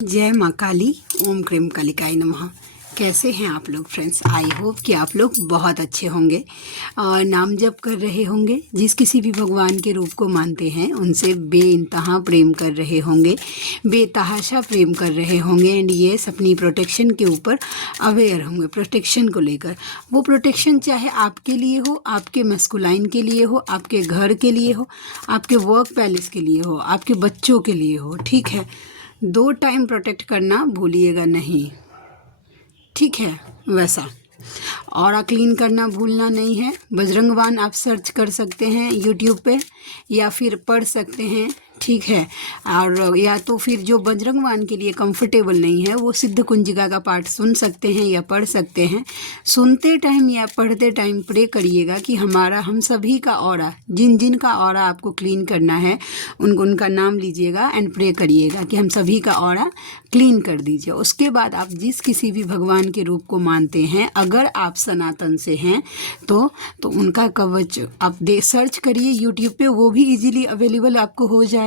जय माँ काली। ओम क्रीम कालिकाय नमः। कैसे हैं आप लोग फ्रेंड्स? आई होप कि आप लोग बहुत अच्छे होंगे और नाम जप कर रहे होंगे। जिस किसी भी भगवान के रूप को मानते हैं उनसे बेइंतहा प्रेम कर रहे होंगे, बेतहाशा प्रेम कर रहे होंगे एंड ये अपनी प्रोटेक्शन के ऊपर अवेयर होंगे, प्रोटेक्शन को लेकर। वो प्रोटेक्शन चाहे आपके लिए हो, आपके मस्कुलाइन के लिए हो, आपके घर के लिए हो, आपके वर्क पैलेस के लिए हो, आपके बच्चों के लिए हो। ठीक है, 2 टाइम प्रोटेक्ट करना भूलिएगा नहीं। ठीक है, वैसा ऑरा क्लीन करना भूलना नहीं है। बजरंगबाण आप सर्च कर सकते हैं यूट्यूब पे या फिर पढ़ सकते हैं। ठीक है, और या तो फिर जो बजरंगबाण के लिए कंफर्टेबल नहीं है वो सिद्ध कुंजिका का पाठ सुन सकते हैं या पढ़ सकते हैं। सुनते टाइम या पढ़ते टाइम प्रे करिएगा कि हम सभी का ऑरा, जिन जिन का ऑरा आपको क्लीन करना है उनका नाम लीजिएगा एंड प्रे करिएगा कि हम सभी का ऑरा क्लीन कर दीजिए। उसके बाद आप जिस किसी भी भगवान के रूप को मानते हैं, अगर आप सनातन से हैं तो उनका कवच आप सर्च करिए यूट्यूब पे, वो भी इजीली अवेलेबल आपको हो जाएगा।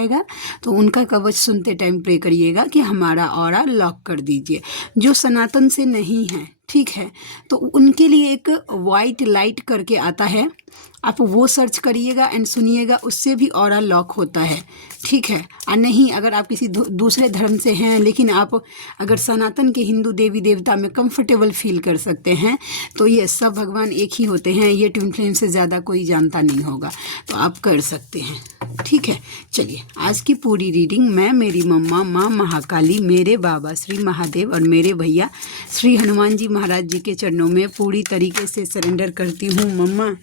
तो उनका कवच सुनते टाइम प्रे करिएगा कि हमारा ऑरा लॉक कर दीजिए। जो सनातन से नहीं है, ठीक है, तो उनके लिए एक वाइट लाइट करके आता है, आप वो सर्च करिएगा एंड सुनिएगा, उससे भी ऑरा लॉक होता है। ठीक है, और नहीं अगर आप किसी दूसरे धर्म से हैं लेकिन आप अगर सनातन के हिंदू देवी देवता में कंफर्टेबल फील कर सकते हैं तो ये सब भगवान एक ही होते हैं, ये ट्विन फ्लेम से ज़्यादा कोई जानता नहीं होगा, तो आप कर सकते हैं। ठीक है, चलिए आज की पूरी रीडिंग मैं, मेरी मम्मा माँ महाकाली, मेरे बाबा श्री महादेव और मेरे भैया श्री हनुमान जी महाराज जी के चरणों में पूरी तरीके से सरेंडर करती हूँ। मम्मा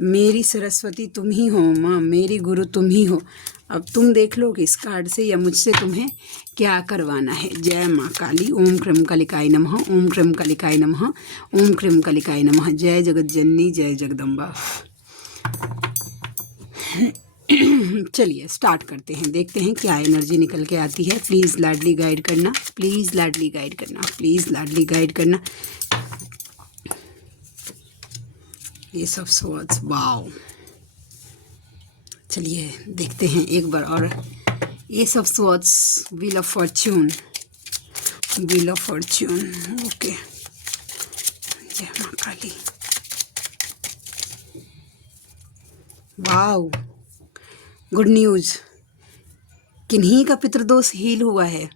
मेरी सरस्वती तुम ही हो, माँ मेरी गुरु तुम ही हो। अब तुम देख लो कि इस कार्ड से या मुझसे तुम्हें क्या करवाना है। जय माँ काली। ओम क्रम कालिकाय नमः। ओम क्रम कालिकाय नमः। ओम क्रम कालिकाय नमः। जय जगत जननी, जय जगदम्बा। चलिए स्टार्ट करते हैं, देखते हैं क्या एनर्जी निकल के आती है। प्लीज़ लाडली गाइड करना, प्लीज़ लाडली गाइड करना, प्लीज़ लाडली गाइड करना। ये सब स्वर्ड्स, वाओ। चलिए देखते हैं एक बार और। ये सब swords, wheel of Fortune, wheel of Fortune. Okay, जय माँ काली। Wow, good news. किन्हीं का पितृदोष हील हुआ है,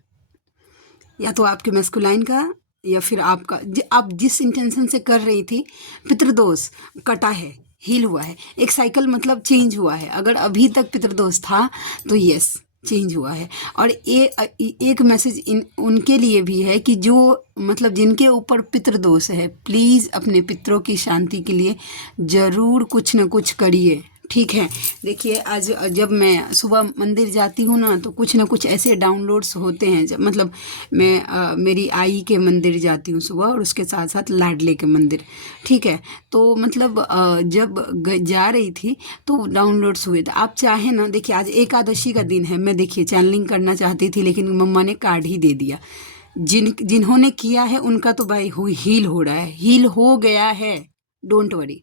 या तो आपके मैस्कुलाइन का या फिर आपका, आप जिस इंटेंशन से कर रही थी, पितृदोष कटा है, हील हुआ है। एक साइकिल मतलब चेंज हुआ है। अगर अभी तक पितृदोष था तो यस चेंज हुआ है। और एक मैसेज उनके लिए भी है कि जो मतलब जिनके ऊपर पितृदोष है, प्लीज़ अपने पितरों की शांति के लिए ज़रूर कुछ न कुछ करिए। ठीक है, देखिए आज जब मैं सुबह मंदिर जाती हूँ ना तो कुछ ना कुछ ऐसे डाउनलोड्स होते हैं। जब मतलब मैं मेरी आई के मंदिर जाती हूँ सुबह और उसके साथ साथ लाडले के मंदिर। ठीक है, तो मतलब जब जा रही थी तो डाउनलोड्स हुए थे। आप चाहे ना, देखिए आज एकादशी का दिन है, मैं देखिए चैनलिंग करना चाहती थी लेकिन मम्मा ने कार्ड ही दे दिया। जिन्होंने किया है उनका तो भाई हील हो रहा है, हील हो गया है, डोंट वरी।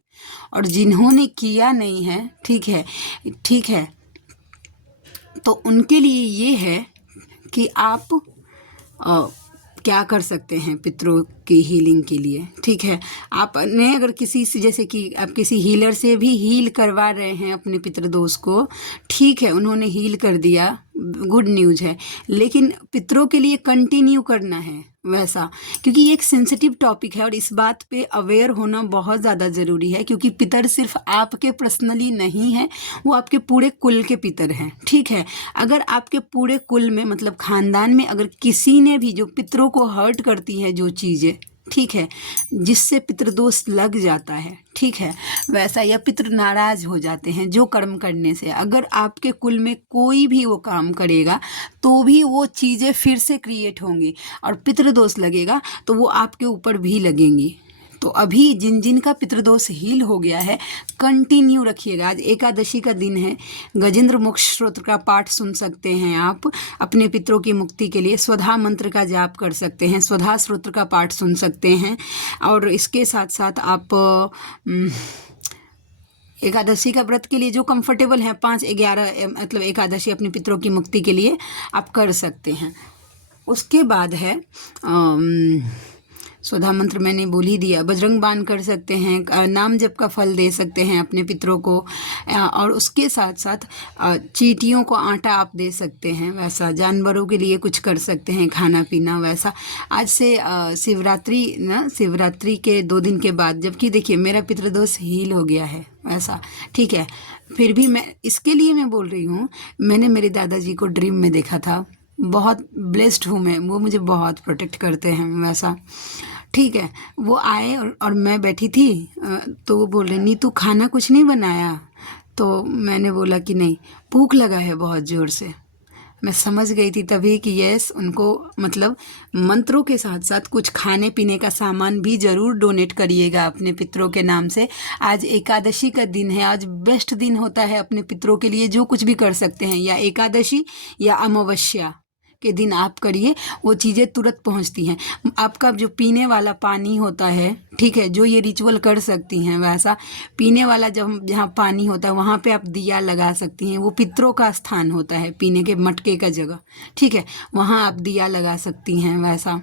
और जिन्होंने किया नहीं है, ठीक है, ठीक है, तो उनके लिए ये है कि आप क्या कर सकते हैं पितरों की हीलिंग के लिए। ठीक है, आपने अगर किसी से, जैसे कि आप किसी हीलर से भी हील करवा रहे हैं अपने पितृदोष को, ठीक है, उन्होंने हील कर दिया, गुड न्यूज़ है, लेकिन पितरों के लिए कंटिन्यू करना है वैसा, क्योंकि ये एक सेंसिटिव टॉपिक है और इस बात पे अवेयर होना बहुत ज़्यादा ज़रूरी है। क्योंकि पितर सिर्फ आपके पर्सनली नहीं है, वो आपके पूरे कुल के पितर हैं। ठीक है, अगर आपके पूरे कुल में मतलब खानदान में अगर किसी ने भी जो पितरों को हर्ट करती है जो चीज़ें, ठीक है, जिससे पितृदोष लग जाता है, ठीक है, वैसा, या पितृ नाराज हो जाते हैं जो कर्म करने से, अगर आपके कुल में कोई भी वो काम करेगा तो भी वो चीज़ें फिर से क्रिएट होंगी और पितृदोष लगेगा तो वो आपके ऊपर भी लगेंगी। तो अभी जिन जिन का पितृदोष हील हो गया है कंटिन्यू रखिएगा। आज एकादशी का दिन है, गजेंद्र मोक्ष स्तोत्र का पाठ सुन सकते हैं आप अपने पितरों की मुक्ति के लिए। स्वधा मंत्र का जाप कर सकते हैं, स्वधा स्तोत्र का पाठ सुन सकते हैं। और इसके साथ साथ आप एकादशी का व्रत के लिए जो कंफर्टेबल है, 5-11 मतलब एकादशी अपने पितरों की मुक्ति के लिए आप कर सकते हैं। उसके बाद है स्वधा मंत्र मैंने बोल ही दिया, बजरंग बाण कर सकते हैं, नाम जप का फल दे सकते हैं अपने पितरों को, और उसके साथ साथ चींटियों को आटा आप दे सकते हैं, वैसा जानवरों के लिए कुछ कर सकते हैं, खाना पीना वैसा। आज से शिवरात्रि के 2 दिन के बाद, जबकि देखिए मेरा पितृदोष हील हो गया है वैसा, ठीक है, फिर भी मैं इसके लिए मैं बोल रही हूँ, मैंने मेरे दादाजी को ड्रीम में देखा था, बहुत ब्लेस्ड हूँ मैं, वो मुझे बहुत प्रोटेक्ट करते हैं वैसा, ठीक है। वो आए और मैं बैठी थी, तो वो बोल रहे नीतू खाना कुछ नहीं बनाया, तो मैंने बोला कि नहीं, भूख लगा है बहुत ज़ोर से। मैं समझ गई थी तभी कि यस, उनको मतलब मंत्रों के साथ साथ कुछ खाने पीने का सामान भी ज़रूर डोनेट करिएगा अपने पितरों के नाम से। आज एकादशी का दिन है, आज बेस्ट दिन होता है अपने पितरों के लिए, जो कुछ भी कर सकते हैं, या एकादशी या अमावस्या के दिन आप करिए, वो चीज़ें तुरंत पहुंचती हैं। आपका जो पीने वाला पानी होता है, ठीक है, जो ये रिचुअल कर सकती हैं, वैसा पीने वाला जब जहाँ पानी होता है वहाँ पे आप दिया लगा सकती हैं, वो पितरों का स्थान होता है, पीने के मटके का जगह, ठीक है, वहाँ आप दिया लगा सकती हैं वैसा,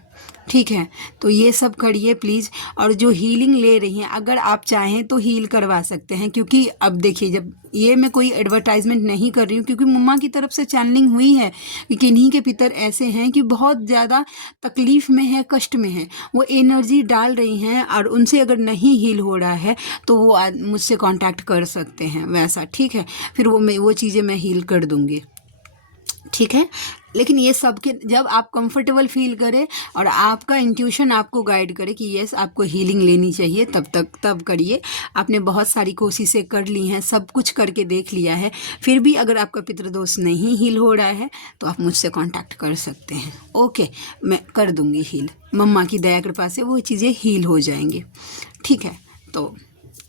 ठीक है। तो ये सब करिए प्लीज़। और जो हीलिंग ले रही हैं, अगर आप चाहें तो हील करवा सकते हैं, क्योंकि अब देखिए, जब ये मैं कोई एडवर्टाइजमेंट नहीं कर रही हूँ, क्योंकि मम्मा की तरफ से चैनलिंग हुई है कि किन्हीं के पितर ऐसे हैं कि बहुत ज़्यादा तकलीफ़ में है, कष्ट में है, वो एनर्जी डाल रही हैं, और उनसे अगर नहीं हील हो रहा है तो वो मुझसे कांटेक्ट कर सकते हैं वैसा, ठीक है। फिर वो चीज़ें मैं हील कर दूँगी, ठीक है। लेकिन ये सब के जब आप कंफर्टेबल फील करें और आपका इंट्यूशन आपको गाइड करे कि यस आपको हीलिंग लेनी चाहिए, तब करिए। आपने बहुत सारी कोशिशें कर ली हैं, सब कुछ करके देख लिया है, फिर भी अगर आपका पितृदोष नहीं हील हो रहा है तो आप मुझसे कांटेक्ट कर सकते हैं। ओके, मैं कर दूंगी हील, मम्मा की दया कृपा से वो चीज़ें हील हो जाएंगी, ठीक है। तो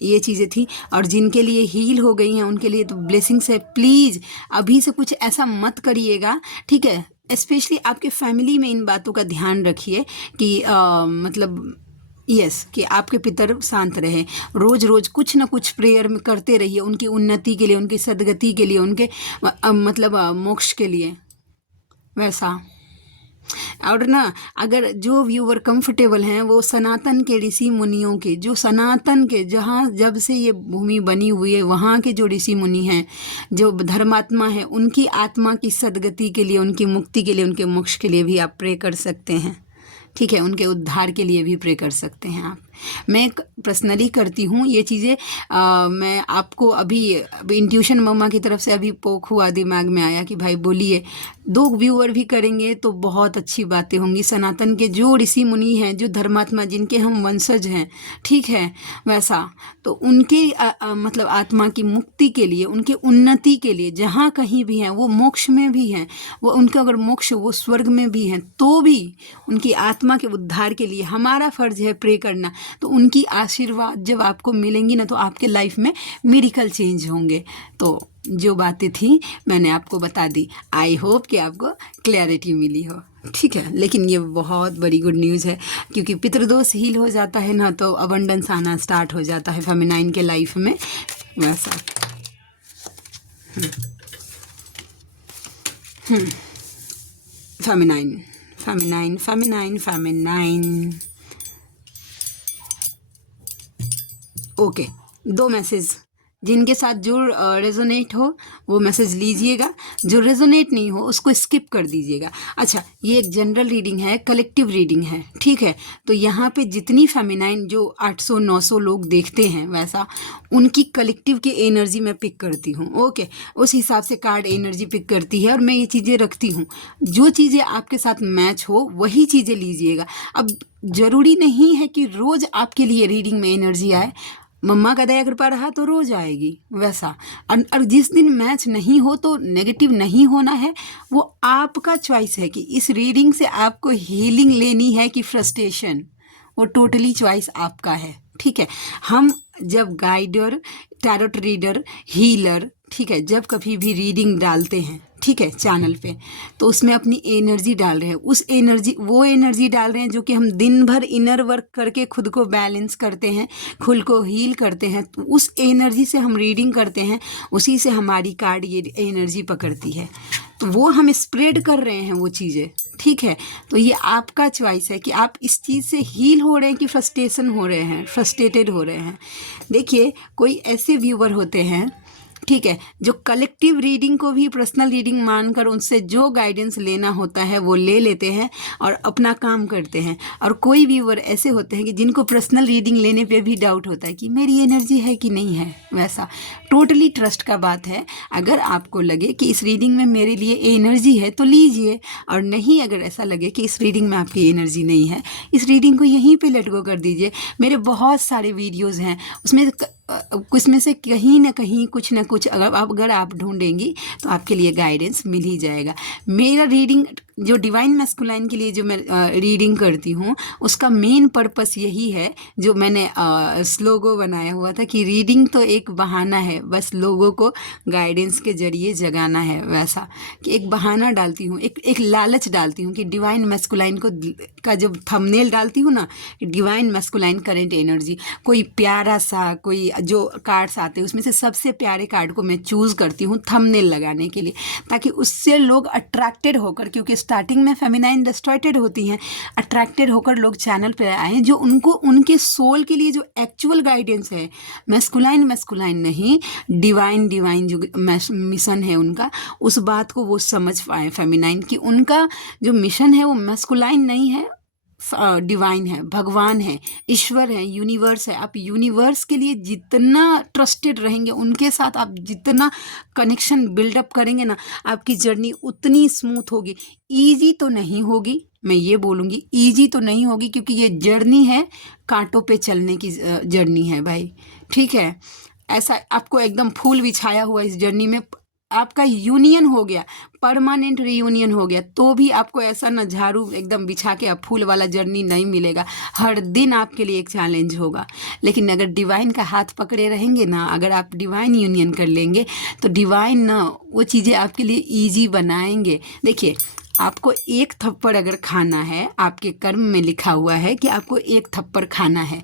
ये चीज़ें थी, और जिनके लिए हील हो गई हैं उनके लिए तो ब्लेसिंग्स है। प्लीज़ अभी से कुछ ऐसा मत करिएगा, ठीक है। स्पेशली आपके फैमिली में इन बातों का ध्यान रखिए कि मतलब यस कि आपके पितर शांत रहे, रोज़ रोज़ कुछ ना कुछ प्रेयर में करते रहिए, उनकी उन्नति के लिए, उनकी सदगति के लिए, उनके मतलब मोक्ष के लिए वैसा। और ना, अगर जो व्यूवर कंफर्टेबल हैं वो सनातन के ऋषि मुनियों के, जो सनातन के, जहाँ जब से ये भूमि बनी हुई है वहाँ के जो ऋषि मुनि हैं, जो धर्मात्मा है, उनकी आत्मा की सदगति के लिए, उनकी मुक्ति के लिए, उनके मोक्ष के लिए भी आप प्रे कर सकते हैं, ठीक है। उनके उद्धार के लिए भी प्रे कर सकते हैं आप। मैं पर्सनली करती हूँ ये चीज़ें। मैं आपको अभी इंट्यूशन मम्मा की तरफ से अभी पोक हुआ, दिमाग में आया कि भाई बोलिए, 2 व्यूअर भी करेंगे तो बहुत अच्छी बातें होंगी। सनातन के जो ऋषि मुनि हैं, जो धर्मात्मा, जिनके हम वंशज हैं, ठीक है, वैसा तो उनके मतलब आत्मा की मुक्ति के लिए, उनके उन्नति के लिए, जहाँ कहीं भी हैं, वो मोक्ष में भी हैं, वो उनका अगर मोक्ष वो स्वर्ग में भी हैं, तो भी उनकी आत्मा के उद्धार के लिए हमारा फ़र्ज है प्रे करना। तो उनकी आशीर्वाद जब आपको मिलेंगी ना, तो आपके लाइफ में मिरेकल चेंज होंगे। तो जो बातें थी मैंने आपको बता दी। आई होप कि आपको क्लैरिटी मिली हो, ठीक है। लेकिन ये बहुत बड़ी गुड न्यूज़ है, क्योंकि पितृदोष हील हो जाता है ना, तो अबंडेंस आना स्टार्ट हो जाता है फेमिनाइन के लाइफ में वैसा। Feminine feminine feminine feminine. Okay, 2 message, जिनके साथ जो रेजोनेट हो वो मैसेज लीजिएगा, जो रेजोनेट नहीं हो उसको स्किप कर दीजिएगा। अच्छा, ये एक जनरल रीडिंग है, कलेक्टिव रीडिंग है, ठीक है। तो यहाँ पे जितनी फेमिनाइन जो 800-900 लोग देखते हैं, वैसा उनकी कलेक्टिव की एनर्जी मैं पिक करती हूँ। ओके, उस हिसाब से कार्ड एनर्जी पिक करती है और मैं ये चीज़ें रखती हूँ। जो चीज़ें आपके साथ मैच हो वही चीज़ें लीजिएगा। अब ज़रूरी नहीं है कि रोज़ आपके लिए रीडिंग में एनर्जी आए, मम्मा का दया कृपा रहा तो रोज आएगी वैसा। और जिस दिन मैच नहीं हो तो नेगेटिव नहीं होना है, वो आपका चॉइस है कि इस रीडिंग से आपको हीलिंग लेनी है कि फ्रस्ट्रेशन, वो टोटली चॉइस आपका है, ठीक है। हम जब गाइडर, टैरोट रीडर, हीलर, ठीक है, जब कभी भी रीडिंग डालते हैं, ठीक है, चैनल पे, तो उसमें अपनी एनर्जी डाल रहे हैं, वो एनर्जी डाल रहे हैं जो कि हम दिन भर इनर वर्क करके खुद को बैलेंस करते हैं, खुद को हील करते हैं। तो उस एनर्जी से हम रीडिंग करते हैं, उसी से हमारी कार्ड ये एनर्जी पकड़ती है, तो वो हम स्प्रेड कर रहे हैं वो चीज़ें, ठीक है, तो ये आपका चॉइस है कि आप इस चीज़ से हील हो रहे हैं कि फ्रस्ट्रेशन हो रहे हैं, फ्रस्ट्रेटेड हो रहे हैं। देखिए, कोई ऐसे व्यूअर होते हैं, ठीक है, जो कलेक्टिव रीडिंग को भी पर्सनल रीडिंग मानकर उनसे जो गाइडेंस लेना होता है वो ले लेते हैं और अपना काम करते हैं। और कोई व्यूअर ऐसे होते हैं कि जिनको पर्सनल रीडिंग लेने पे भी डाउट होता है कि मेरी एनर्जी है कि नहीं है। वैसा टोटली ट्रस्ट का बात है। अगर आपको लगे कि इस रीडिंग में मेरे लिए एनर्जी है तो लीजिए, और नहीं अगर ऐसा लगे कि इस रीडिंग में आपकी एनर्जी नहीं है, इस रीडिंग को यहीं पे लेट गो कर दीजिए। मेरे बहुत सारे वीडियोज़ हैं, उसमें कुछ में से कहीं ना कहीं कुछ ना कुछ अगर आप ढूंढेंगी तो आपके लिए गाइडेंस मिल ही जाएगा। मेरा रीडिंग जो डिवाइन मैस्कुलाइन के लिए जो मैं रीडिंग करती हूँ उसका मेन पर्पस यही है, जो मैंने स्लोगो बनाया हुआ था कि रीडिंग तो एक बहाना है, बस लोगों को गाइडेंस के जरिए जगाना है। वैसा कि एक बहाना डालती हूँ, एक लालच डालती हूँ कि डिवाइन मैस्कुलाइन का जब थंबनेल डालती हूँ ना, डिवाइन मैस्कुलाइन करंट एनर्जी, कोई प्यारा सा कोई जो कार्ड्स आते हैं उसमें से सबसे प्यारे कार्ड को मैं चूज़ करती हूँ थंबनेल लगाने के लिए, ताकि उससे लोग अट्रैक्टेड होकर, क्योंकि स्टार्टिंग में फेमिनाइन डिस्टॉर्टेड होती हैं, अट्रैक्टेड होकर लोग चैनल पे आए जो उनको उनके सोल के लिए जो एक्चुअल गाइडेंस है, मैस्कुलाइन नहीं, डिवाइन जो मिशन है उनका, उस बात को वो समझ पाए फेमिनाइन कि उनका जो मिशन है वो मैस्कुलाइन नहीं है, डिवाइन है, भगवान है, ईश्वर है, यूनिवर्स है। आप यूनिवर्स के लिए जितना ट्रस्टेड रहेंगे, उनके साथ आप जितना कनेक्शन बिल्डअप करेंगे ना, आपकी जर्नी उतनी स्मूथ होगी। ईजी तो नहीं होगी, मैं ये बोलूँगी ईजी तो नहीं होगी, क्योंकि ये जर्नी है, कांटों पे चलने की जर्नी है भाई। ठीक है, ऐसा आपको एकदम फूल बिछाया हुआ इस जर्नी में आपका यूनियन हो गया, परमानेंट रीयूनियन हो गया, तो भी आपको ऐसा ना झाड़ू एकदम बिछा के अब फूल वाला जर्नी नहीं मिलेगा। हर दिन आपके लिए एक चैलेंज होगा। लेकिन अगर डिवाइन का हाथ पकड़े रहेंगे ना, अगर आप डिवाइन यूनियन कर लेंगे तो डिवाइन ना वो चीज़ें आपके लिए ईजी बनाएंगे। देखिए, आपको एक थप्पड़ अगर खाना है, आपके कर्म में लिखा हुआ है कि आपको एक थप्पड़ खाना है,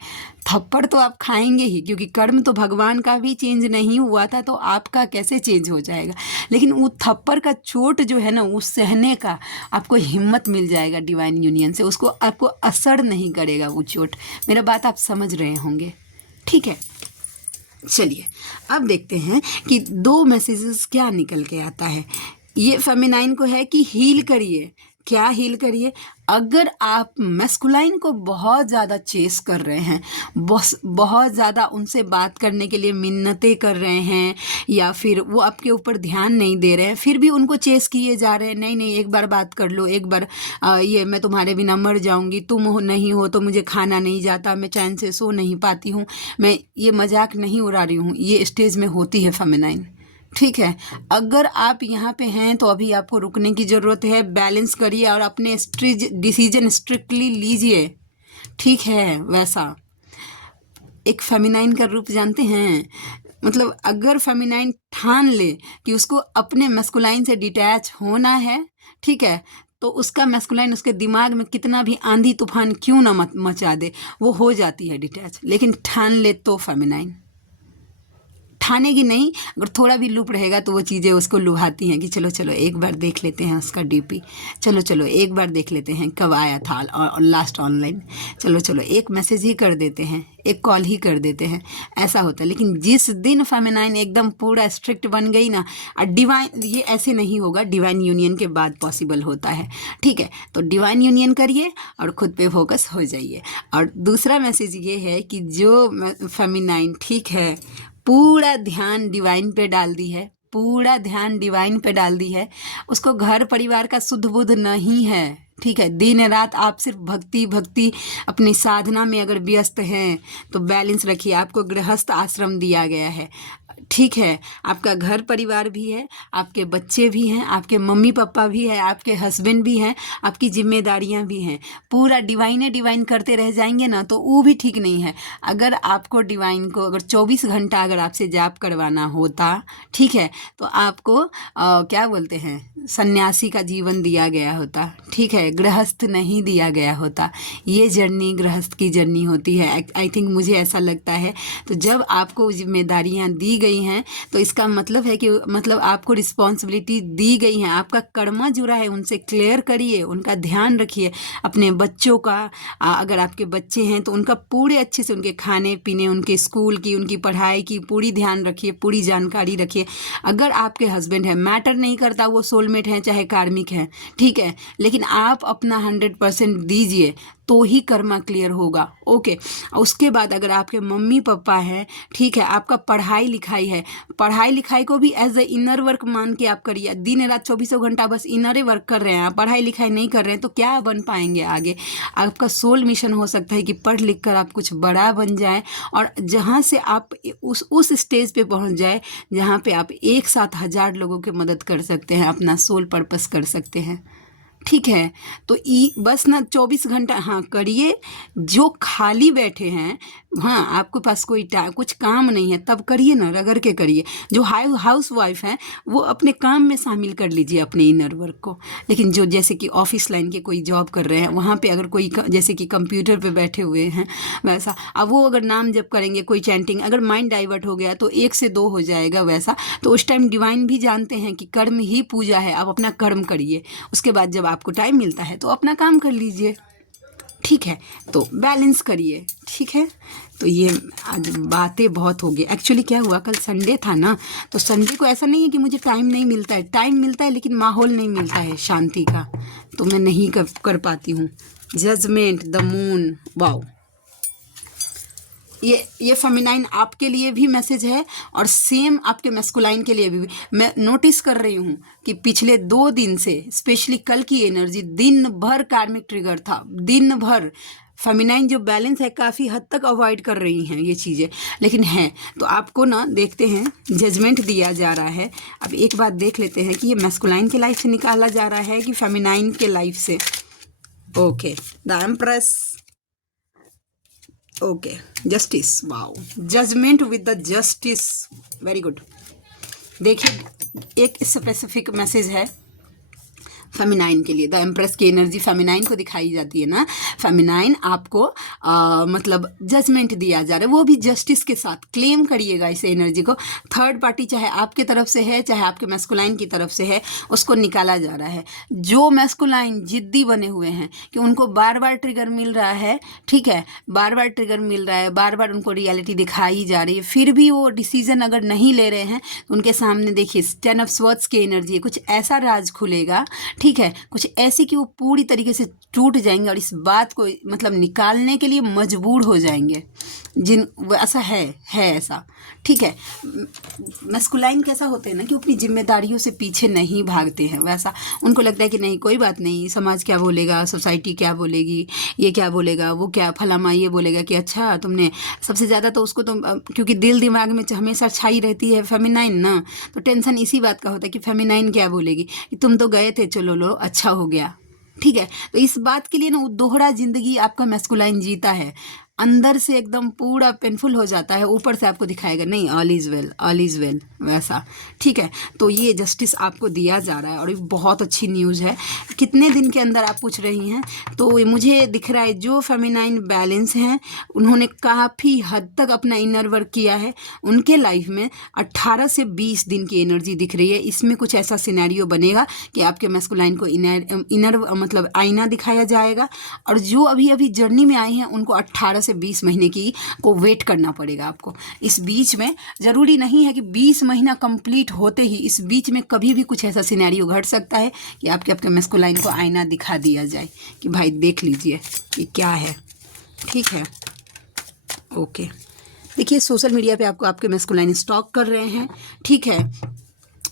थप्पड़ तो आप खाएंगे ही, क्योंकि कर्म तो भगवान का भी चेंज नहीं हुआ था, तो आपका कैसे चेंज हो जाएगा। लेकिन वो थप्पड़ का चोट जो है ना, वो सहने का आपको हिम्मत मिल जाएगा डिवाइन यूनियन से, उसको आपको असर नहीं करेगा वो चोट। मेरा बात आप समझ रहे होंगे, ठीक है। चलिए अब देखते हैं कि 2 मैसेजेस क्या निकल के आता है। ये फेमिनाइन को है कि हील करिए। क्या हील करिए? अगर आप मैस्कुलाइन को बहुत ज़्यादा चेस कर रहे हैं, बहुत ज़्यादा उनसे बात करने के लिए मिन्नतें कर रहे हैं, या फिर वो आपके ऊपर ध्यान नहीं दे रहे हैं, फिर भी उनको चेस किए जा रहे हैं, नहीं एक बार बात कर लो, एक बार ये मैं तुम्हारे बिना मर जाऊंगी, तुम नहीं हो तो मुझे खाना नहीं जाता, मैं चैन से सो नहीं पाती हूँ। मैं ये मजाक नहीं उड़ा रही हूँ, ये स्टेज में होती है फेमिनाइन। ठीक है, अगर आप यहाँ पे हैं तो अभी आपको रुकने की ज़रूरत है, बैलेंस करिए और अपने डिसीजन स्ट्रिक्टली लीजिए। ठीक है, वैसा एक फेमिनाइन का रूप जानते हैं, मतलब अगर फेमिनाइन ठान ले कि उसको अपने मैस्कुलाइन से डिटैच होना है, ठीक है, तो उसका मैस्कुलाइन उसके दिमाग में कितना भी आंधी तूफान क्यों ना मचा दे, वो हो जाती है डिटैच। लेकिन ठान ले तो फेमिनाइन ठानेगी नहीं, अगर थोड़ा भी लूप रहेगा तो वो चीज़ें उसको लुभाती हैं कि चलो एक बार देख लेते हैं उसका डीपी, चलो एक बार देख लेते हैं कब आया था और लास्ट ऑनलाइन, चलो एक मैसेज ही कर देते हैं, एक कॉल ही कर देते हैं, ऐसा होता है। लेकिन जिस दिन फेमिनाइन एकदम पूरा स्ट्रिक्ट बन गई ना, और डिवाइन, ये ऐसे नहीं होगा, डिवाइन यूनियन के बाद पॉसिबल होता है। ठीक है, तो डिवाइन यूनियन करिए और ख़ुद पे फोकस हो जाइए। और दूसरा मैसेज ये है कि जो फेमिनाइन, ठीक है, पूरा ध्यान डिवाइन पे डाल दी है, पूरा ध्यान डिवाइन पे डाल दी है, उसको घर परिवार का सुध बुध नहीं है। ठीक है, दिन रात आप सिर्फ भक्ति अपनी साधना में अगर व्यस्त हैं तो बैलेंस रखिए। आपको गृहस्थ आश्रम दिया गया है, ठीक है, आपका घर परिवार भी है, आपके बच्चे भी हैं, आपके मम्मी पापा भी है, आपके हस्बैंड भी हैं, आपकी जिम्मेदारियां भी हैं। पूरा डिवाइन करते रह जाएंगे ना तो वो भी ठीक नहीं है। अगर आपको डिवाइन को अगर 24 घंटा अगर आपसे जाप करवाना होता, ठीक है, तो आपको क्या बोलते हैं, सन्यासी का जीवन दिया गया होता। ठीक है, गृहस्थ नहीं दिया गया होता। ये जर्नी गृहस्थ की जर्नी होती है, आई थिंक, मुझे ऐसा लगता है। तो जब आपको जिम्मेदारियां दी गई गई हैं तो इसका मतलब है कि मतलब आपको रिस्पॉन्सिबिलिटी दी गई है, आपका कर्मा जुड़ा है, उनसे क्लियर करिए, उनका ध्यान रखिए। अपने बच्चों का अगर आपके बच्चे हैं तो उनका पूरे अच्छे से उनके खाने पीने, उनके स्कूल की, उनकी पढ़ाई की पूरी ध्यान रखिए, पूरी जानकारी रखिए। अगर आपके हस्बैंड है, मैटर नहीं करता वो सोलमेट हैं चाहे कार्मिक हैं, ठीक है, लेकिन आप अपना 100% दीजिए तो ही कर्मा क्लियर होगा। ओके, उसके बाद अगर आपके मम्मी पापा हैं, ठीक है, आपका पढ़ाई लिखाई है, पढ़ाई लिखाई को भी एज ए इनर वर्क मान के आप करिए। दिन रात 24 घंटा बस इनर वर्क कर रहे हैं आप, पढ़ाई लिखाई नहीं कर रहे हैं तो क्या बन पाएंगे आगे। आपका सोल मिशन हो सकता है कि पढ़ लिख कर आप कुछ बड़ा बन जाए और जहाँ से आप उस स्टेज पे पहुँच जाए जहाँ पे आप एक साथ 1000 लोगों की मदद कर सकते हैं, अपना सोल पर्पस कर सकते हैं, ठीक है। तो बस ना 24 घंटा हाँ करिए। जो खाली बैठे हैं, हाँ आपके पास कोई कुछ काम नहीं है तब करिए ना, रगड़ के करिए। जो हाउस वाइफ हैं वो अपने काम में शामिल कर लीजिए अपने इनर वर्क को। लेकिन जो जैसे कि ऑफिस लाइन के कोई जॉब कर रहे हैं, वहाँ पे अगर कोई जैसे कि कंप्यूटर पे बैठे हुए हैं वैसा, अब वो अगर नाम जप करेंगे, कोई चैंटिंग, अगर माइंड डाइवर्ट हो गया तो 1 से 2 हो जाएगा वैसा। तो उस टाइम डिवाइन भी जानते हैं कि कर्म ही पूजा है, आप अपना कर्म करिए। उसके बाद जब आपको टाइम मिलता है तो अपना काम कर लीजिए, ठीक है। तो बैलेंस करिए, ठीक है। तो ये आज बातें बहुत हो गई। एक्चुअली क्या हुआ, कल संडे था ना, तो संडे को ऐसा नहीं है कि मुझे टाइम नहीं मिलता है, टाइम मिलता है लेकिन माहौल नहीं मिलता है शांति का, तो मैं नहीं कर पाती हूँ। जजमेंट, द मून, वाओ, ये फेमिनाइन आपके लिए भी मैसेज है और सेम आपके मैस्कुलाइन के लिए भी। मैं नोटिस कर रही हूँ कि पिछले 2 दिन से, स्पेशली कल की एनर्जी, दिन भर कार्मिक ट्रिगर था, दिन भर। फेमिनाइन जो बैलेंस है काफ़ी हद तक अवॉइड कर रही हैं ये चीज़ें, लेकिन हैं तो आपको ना देखते हैं जजमेंट दिया जा रहा है। अब एक बात देख लेते हैं कि ये मैस्कुलाइन के लाइफ से निकाला जा रहा है कि फेमिनाइन के लाइफ से। Okay, the empress, okay, justice, wow, judgement with the justice, very good. देखिए एक स्पेसिफिक मैसेज है फेमिनाइन के लिए। द एम्प्रेस की एनर्जी फेमिनाइन को दिखाई जाती है ना। फेमिनाइन आपको मतलब जजमेंट दिया जा रहा है, वो भी जस्टिस के साथ। क्लेम करिएगा इस एनर्जी को। थर्ड पार्टी चाहे आपके तरफ से है चाहे आपके मैस्कुलाइन की तरफ से है, उसको निकाला जा रहा है। जो मैस्कुलाइन जिद्दी बने हुए हैं कि उनको बार बार ट्रिगर मिल रहा है, ठीक है, बार बार ट्रिगर मिल रहा है, बार बार उनको रियलिटी दिखाई जा रही है, फिर भी वो डिसीजन अगर नहीं ले रहे हैं, उनके सामने देखिए 10 ऑफ स्वॉर्ड्स की एनर्जी है। कुछ ऐसा राज खुलेगा, ठीक है, कुछ ऐसी कि वो पूरी तरीके से टूट जाएंगे और इस बात को मतलब निकालने के लिए मजबूर हो जाएंगे। ऐसा है ऐसा, ठीक है। मैस्कुलाइन कैसा होते हैं ना कि अपनी जिम्मेदारियों से पीछे नहीं भागते हैं, वैसा उनको लगता है कि नहीं कोई बात नहीं, समाज क्या बोलेगा, सोसाइटी क्या बोलेगी, ये क्या बोलेगा, वो क्या फलामा ये बोलेगा कि अच्छा तुमने सबसे ज़्यादा तो उसको तुम, क्योंकि दिल दिमाग में हमेशा छाई रहती है फेमिनाइन ना, तो टेंशन इसी बात का होता है कि फेमिनाइन क्या बोलेगी, कि तुम तो गए थे, चलो लो अच्छा हो गया, ठीक है। तो इस बात के लिए ना दोहरा जिंदगी आपका मैस्कुलाइन जीता है, अंदर से एकदम पूरा पेनफुल हो जाता है, ऊपर से आपको दिखाएगा नहीं all is well, all is well, वैसा, ठीक है। तो ये जस्टिस आपको दिया जा रहा है और ये बहुत अच्छी न्यूज़ है। कितने दिन के अंदर आप पूछ रही हैं, तो मुझे दिख रहा है जो फेमिनाइन बैलेंस हैं उन्होंने काफ़ी हद तक अपना इनर वर्क किया है। उनके लाइफ में 18 से 20 दिन की एनर्जी दिख रही है। इसमें कुछ ऐसा सिनेरियो बनेगा कि आपके मैस्कुलाइन को इनर मतलब आईना दिखाया जाएगा, और जो अभी अभी जर्नी में आए हैं उनको 18 से 20 महीने की को वेट करना पड़ेगा आपको। इस बीच में ज़रूरी नहीं है कि 20 महीना कंप्लीट होते ही, इस बीच में कभी भी कुछ ऐसा सिनेरियो घट सकता है कि आपके मैस्कुलाइन को आईना दिखा दिया जाए कि भाई देख लीजिए कि क्या है, ठीक है। ओके, देखिए सोशल मीडिया पे आपको आपके मैस्कुलाइन स्टॉक कर रहे हैं, ठीक है,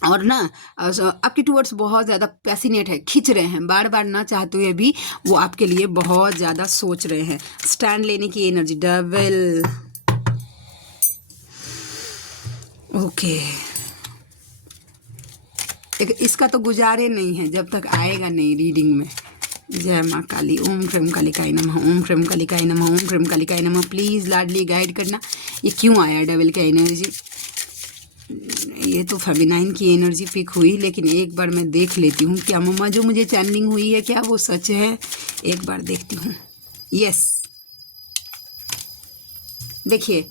और ना आपके टूवर्ड्स बहुत ज़्यादा पैसिनेट है, खींच रहे हैं, बार बार ना चाहते हुए भी वो आपके लिए बहुत ज़्यादा सोच रहे हैं। स्टैंड लेने की एनर्जी, डबल, ओके, इसका तो गुजारे नहीं है जब तक आएगा नहीं रीडिंग में। जय माँ काली, ओम क्रम कालिकाय नमः, ओम क्रम कालिकाय नमः, ओम क्रम कालिकाय नमः। प्लीज़ लाडली गाइड करना, ये क्यों आया डबल का एनर्जी। ये तो फेमिनाइन की एनर्जी पिक हुई, लेकिन एक बार मैं देख लेती हूँ क्या मम्मा जो मुझे चैनलिंग हुई है क्या वो सच है, एक बार देखती हूँ। यस, देखिए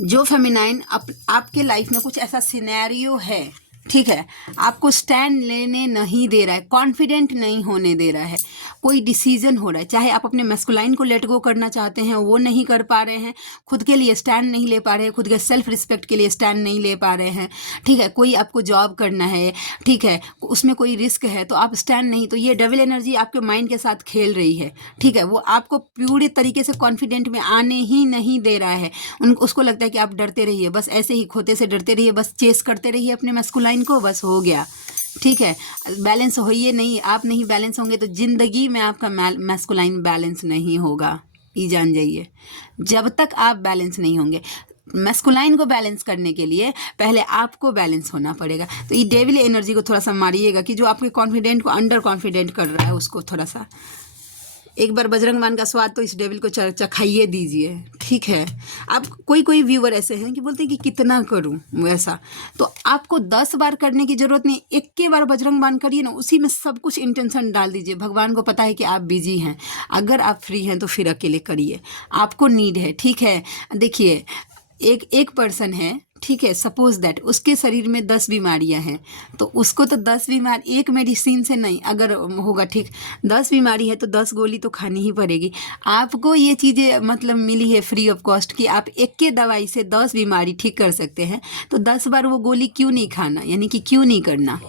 जो फेमिनाइन आपके लाइफ में कुछ ऐसा सिनेरियो है, ठीक है, आपको स्टैंड लेने नहीं दे रहा है, कॉन्फिडेंट नहीं होने दे रहा है, कोई डिसीजन हो रहा है, चाहे आप अपने मैस्कुलाइन को लेट गो करना चाहते हैं, वो नहीं कर पा रहे हैं, खुद के लिए स्टैंड नहीं ले पा रहे हैं, खुद के सेल्फ रिस्पेक्ट के लिए स्टैंड नहीं ले पा रहे हैं, ठीक है, कोई आपको जॉब करना है, ठीक है, उसमें कोई रिस्क है तो आप स्टैंड नहीं, तो ये डेविल एनर्जी आपके माइंड के साथ खेल रही है, ठीक है, वो आपको पूरे तरीके से कॉन्फिडेंट में आने ही नहीं दे रहा है। उसको लगता है कि आप डरते रहिए, बस ऐसे ही खोते से डरते रहिए, बस चेस करते रहिए अपने मैस्कुलाइन को, बस हो गया, ठीक है, बैलेंस होइए नहीं, आप नहीं बैलेंस होंगे तो जिंदगी में आपका मैस्कुलाइन बैलेंस नहीं होगा, ये जान जाइए। जब तक आप बैलेंस नहीं होंगे, मैस्कुलाइन को बैलेंस करने के लिए पहले आपको बैलेंस होना पड़ेगा। तो ये डेविल एनर्जी को थोड़ा सा मारिएगा कि जो आपके कॉन्फिडेंट को अंडर कॉन्फिडेंट कर रहा है, उसको थोड़ा सा एक बार बजरंग बाण का स्वाद तो इस डेविल को चखाइए दीजिए, ठीक है। आप कोई व्यूअर ऐसे हैं कि बोलते हैं कि कितना करूं वैसा, तो आपको 10 बार करने की ज़रूरत नहीं, एक के बार बजरंग बाण करिए ना, उसी में सब कुछ इंटेंशन डाल दीजिए। भगवान को पता है कि आप बिजी हैं, अगर आप फ्री हैं तो फिर अकेले करिए, आपको नीड है, ठीक है। देखिए एक पर्सन है, ठीक है, सपोज दैट उसके शरीर में 10 बीमारियां हैं, तो उसको तो 10 बीमारी एक मेडिसिन से नहीं अगर होगा, ठीक, 10 बीमारी है तो 10 गोली तो खानी ही पड़ेगी। आपको ये चीज़ें मतलब मिली है फ्री ऑफ कॉस्ट कि आप एक के दवाई से 10 बीमारी ठीक कर सकते हैं, तो 10 बार वो गोली क्यों नहीं खाना, यानी कि क्यों नहीं करना,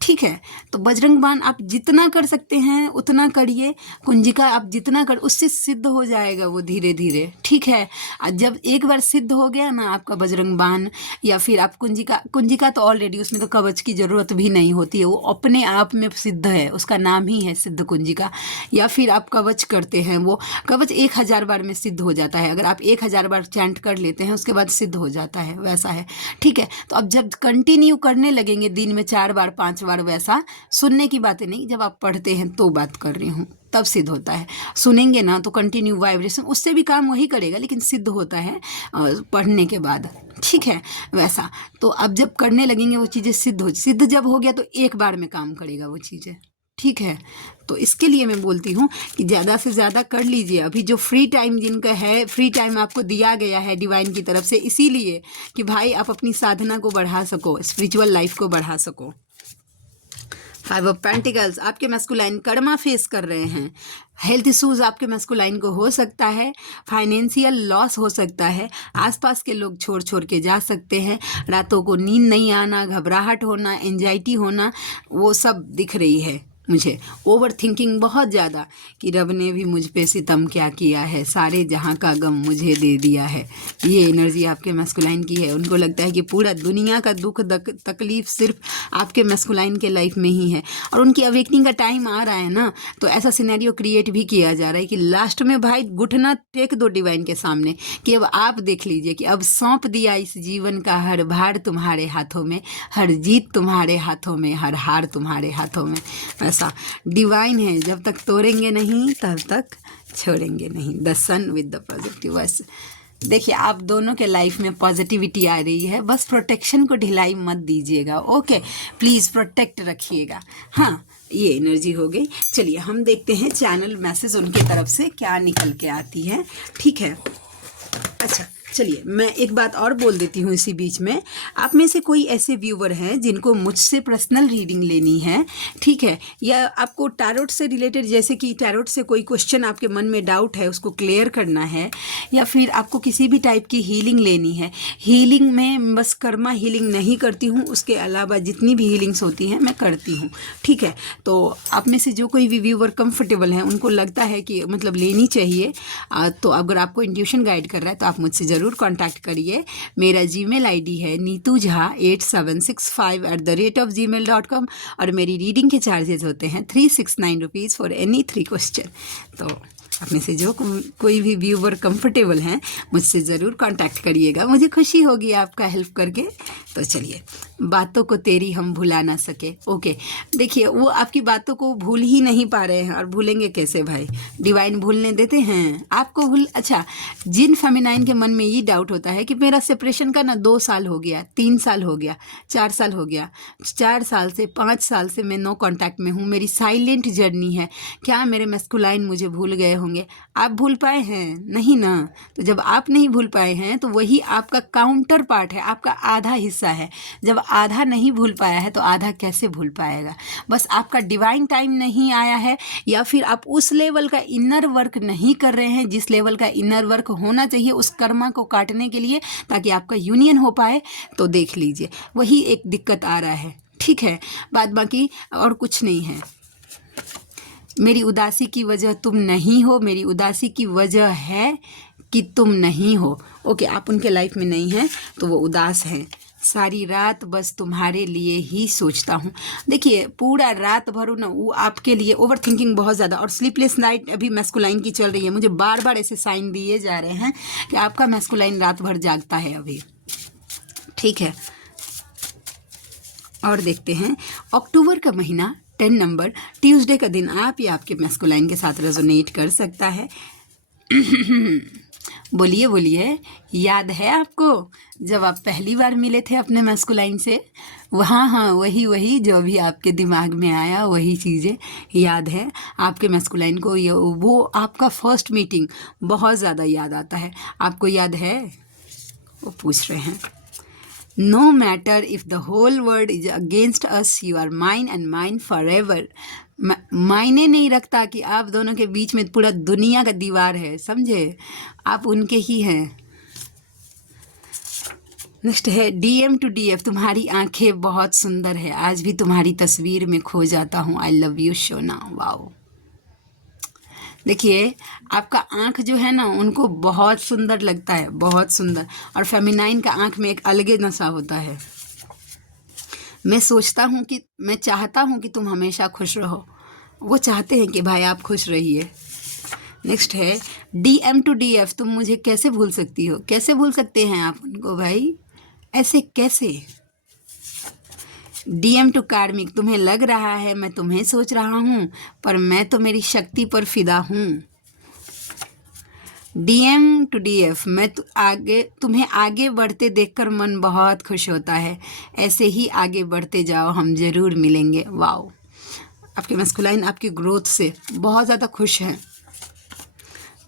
ठीक है। तो बजरंग बाण आप जितना कर सकते हैं उतना करिए, कुंजिका आप जितना कर, उससे सिद्ध हो जाएगा वो धीरे धीरे, ठीक है। जब एक बार सिद्ध हो गया ना आपका बजरंग बाण, या फिर आप कुंजिका तो ऑलरेडी उसमें तो कवच की ज़रूरत भी नहीं होती है, वो अपने आप में सिद्ध है, उसका नाम ही है सिद्ध कुंजिका। या फिर आप कवच करते हैं, वो कवच 1000 बार में सिद्ध हो जाता है, अगर आप 1000 बार चैंट कर लेते हैं उसके बाद सिद्ध हो जाता है, वैसा है, ठीक है। तो अब जब कंटिन्यू करने लगेंगे दिन में 4 बार 5 बार, वैसा सुनने की बातें नहीं, जब आप पढ़ते हैं तो बात कर रही हूँ, तब सिद्ध होता है। सुनेंगे ना तो कंटिन्यू वाइब्रेशन उससे भी काम वही करेगा, लेकिन सिद्ध होता है पढ़ने के बाद, ठीक है, वैसा। तो अब जब करने लगेंगे वो चीज़ें सिद्ध जब हो गया तो एक बार में काम करेगा वो चीज़ें, ठीक है। तो इसके लिए मैं बोलती हूँ कि ज़्यादा से ज़्यादा कर लीजिए। अभी जो फ्री टाइम जिनका है, फ्री टाइम आपको दिया गया है डिवाइन की तरफ से, इसीलिए कि भाई आप अपनी साधना को बढ़ा सको, स्पिरिचुअल लाइफ को बढ़ा सको। 5 ऑफ पेंटिकल्स, आपके मैस्कुलाइन कर्मा फेस कर रहे हैं, हेल्थ इश्यूज आपके मैस्कुलाइन को हो सकता है, फाइनेंशियल लॉस हो सकता है, आसपास के लोग छोड़ के जा सकते हैं, रातों को नींद नहीं आना, घबराहट होना, एंजाइटी होना, वो सब दिख रही है मुझे। ओवर थिंकिंग बहुत ज़्यादा कि रब ने भी मुझ पे सितम क्या किया है, सारे जहाँ का गम मुझे दे दिया है, ये एनर्जी आपके मैस्कुलाइन की है। उनको लगता है कि पूरा दुनिया का दुख तकलीफ सिर्फ आपके मैस्कुलाइन के लाइफ में ही है, और उनकी अवेकनिंग का टाइम आ रहा है ना, तो ऐसा सिनेरियो क्रिएट भी किया जा रहा है कि लास्ट में भाई घुटना टेक दो डिवाइन के सामने कि अब आप देख लीजिए कि अब सौंप दिया इस जीवन का हर भार तुम्हारे हाथों में, हर जीत तुम्हारे हाथों में, हर हार तुम्हारे हाथों में। ऐसा डिवाइन है, जब तक तोड़ेंगे नहीं तब तक छोड़ेंगे नहीं। The sun with the positive. बस देखिए आप दोनों के लाइफ में पॉजिटिविटी आ रही है, बस प्रोटेक्शन को ढिलाई मत दीजिएगा, ओके, प्लीज़ प्रोटेक्ट रखिएगा। हाँ, ये एनर्जी हो गई। चलिए हम देखते हैं चैनल मैसेज उनके तरफ से क्या निकल के आती है, ठीक है। अच्छा चलिए मैं एक बात और बोल देती हूँ इसी बीच में। आप में से कोई ऐसे व्यूवर हैं जिनको मुझसे पर्सनल रीडिंग लेनी है, ठीक है, या आपको टैरोट से रिलेटेड, जैसे कि टैरोट से कोई क्वेश्चन आपके मन में डाउट है उसको क्लियर करना है, या फिर आपको किसी भी टाइप की हीलिंग लेनी है। हीलिंग में बस कर्मा हीलिंग नहीं करती हूँ, उसके अलावा जितनी भी हीलिंग्स होती हैं मैं करती हूँ, ठीक है। तो आप में से जो कोई भी व्यूवर कंफर्टेबल हैं, उनको लगता है कि मतलब लेनी चाहिए, तो अगर आपको इंट्यूशन गाइड कर रहा है तो आप मुझसे ज़रूर कांटेक्ट करिए। मेरा जीमेल आईडी है neetujha8765@gmail.com, और मेरी रीडिंग के चार्जेस होते हैं 369 रुपीज़ फॉर एनी 3 क्वेश्चन। तो अपने से जो कोई भी व्यूवर कंफर्टेबल हैं मुझसे ज़रूर कांटेक्ट करिएगा, मुझे खुशी होगी आपका हेल्प करके। तो चलिए, बातों को तेरी हम भुला ना सके, ओके। देखिए वो आपकी बातों को भूल ही नहीं पा रहे हैं, और भूलेंगे कैसे भाई, डिवाइन भूलने देते हैं आपको भूल। अच्छा, जिन फेमिनाइन के मन में ये डाउट होता है कि मेरा सेपरेशन का ना 2 साल हो गया, 3 साल हो गया, 4 साल हो गया, 4 साल से 5 साल से मैं नो कांटेक्ट में हूँ, मेरी साइलेंट जर्नी है, क्या मेरे मैस्कुलाइन मुझे भूल गए होंगे। आप भूल पाए हैं? नहीं ना। तो जब आप नहीं भूल पाए हैं तो वही आपका काउंटर पार्ट है, आपका आधा हिस्सा है। जब आधा नहीं भूल पाया है तो आधा कैसे भूल पाएगा? बस आपका डिवाइन टाइम नहीं आया है, या फिर आप उस लेवल का इनर वर्क नहीं कर रहे हैं जिस लेवल का इनर वर्क होना चाहिए उस कर्मा को काटने के लिए, ताकि आपका यूनियन हो पाए। तो देख लीजिए, वही एक दिक्कत आ रहा है। ठीक है, बाद बाकी और कुछ नहीं है। मेरी उदासी की वजह तुम नहीं हो, मेरी उदासी की वजह है कि तुम नहीं हो। ओके, आप उनके लाइफ में नहीं हैं तो वो उदास हैं। सारी रात बस तुम्हारे लिए ही सोचता हूँ। देखिए, पूरा रात भर ना वो आपके लिए ओवर थिंकिंग बहुत ज़्यादा, और स्लीपलेस नाइट अभी मैस्कुलाइन की चल रही है। मुझे बार बार ऐसे साइन दिए जा रहे हैं कि आपका मैस्कुलाइन रात भर जागता है अभी। ठीक है, और देखते हैं अक्टूबर का महीना 10 नंबर ट्यूसडे का दिन आप या आपके मैस्कुलाइन के साथ रेजोनेट कर सकता है। बोलिए बोलिए, याद है आपको जब आप पहली बार मिले थे अपने मैस्कुलाइन से? हाँ हाँ, वही जो भी आपके दिमाग में आया वही चीज़ें याद है आपके मैस्कुलाइन को। वो आपका फर्स्ट मीटिंग बहुत ज़्यादा याद आता है। आपको याद है? वो पूछ रहे हैं। No matter if the whole world is against us, you are mine and mine forever. मायने नहीं रखता कि आप दोनों के बीच में पूरा दुनिया का दीवार है, समझे? आप उनके ही हैं। नेक्स्ट है DM to DF। तुम्हारी आंखें बहुत सुंदर है, आज भी तुम्हारी तस्वीर में खो जाता हूँ। I love you Shona. Wow, देखिए आपका आँख जो है ना उनको बहुत सुंदर लगता है, बहुत सुंदर। और फेमिनाइन का आँख में एक अलगे नशा होता है। मैं चाहता हूँ कि तुम हमेशा खुश रहो। वो चाहते हैं कि भाई आप खुश रहिए। नेक्स्ट है DM to DF। तुम मुझे कैसे भूल सकती हो? कैसे भूल सकते हैं आप उनको भाई? ऐसे कैसे? DM to कार्मिक। तुम्हें लग रहा है मैं तुम्हें सोच रहा हूँ, पर मैं तो मेरी शक्ति पर फिदा हूँ। DM to DF। तुम्हें आगे बढ़ते देखकर मन बहुत खुश होता है। ऐसे ही आगे बढ़ते जाओ, हम ज़रूर मिलेंगे। वाओ, आपके मैस्कुलाइन आपकी ग्रोथ से बहुत ज़्यादा खुश हैं।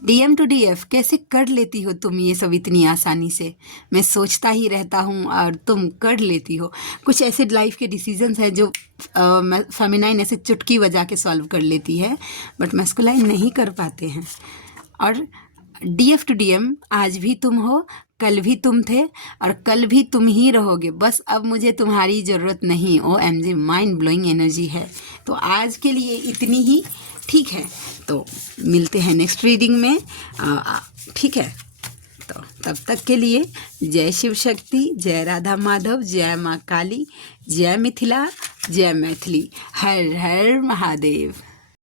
DM to DF। कैसे कर लेती हो तुम ये सब इतनी आसानी से? मैं सोचता ही रहता हूँ और तुम कर लेती हो। कुछ ऐसे लाइफ के डिसीजंस हैं जो फेमिनाइन ऐसे चुटकी बजा के सॉल्व कर लेती है, बट मैस्कुलाइन नहीं कर पाते हैं। और DF to DM। आज भी तुम हो, कल भी तुम थे और कल भी तुम ही रहोगे। बस अब मुझे तुम्हारी ज़रूरत नहीं। OMG, माइंड ब्लोइंग एनर्जी है। तो आज के लिए इतनी ही। ठीक है, तो मिलते हैं नेक्स्ट रीडिंग में। ठीक है, तो तब तक के लिए जय शिव शक्ति, जय राधा माधव, जय माँ काली, जय मिथिला, जय मैथिली। हर हर महादेव।